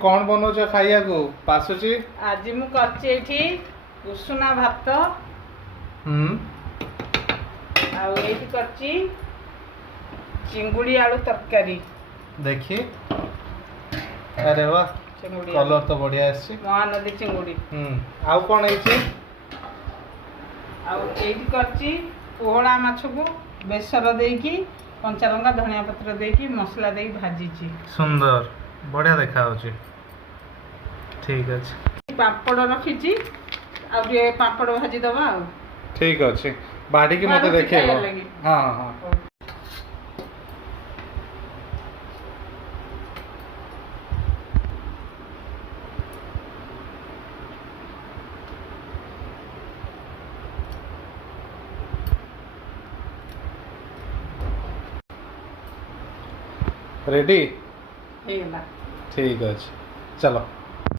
कौन बनौछ खाइया को पासुची आज मु करछि एठी उषुना भात आउ एठी करछि चिंगुड़ी आलू तरकारी। देखी अरे वाह चिंगुड़ी कलर तो बढ़िया आछि। महानदी चिंगुड़ी आउ कोन एछि आउ एठी करछि पोहड़ा माछ को बेसर देकी कंचा लंका धनिया पत्र देकी मसला देकी भाजीछि। सुंदर बढ़िया देखा होछि। ठीक अछि पापड़ रखिछि आ ये पापड़ भाजी दबा आ ठीक अछि बाड़ी की मते देखेबो। हां हां रेडी हेला ठीक अछि चलो।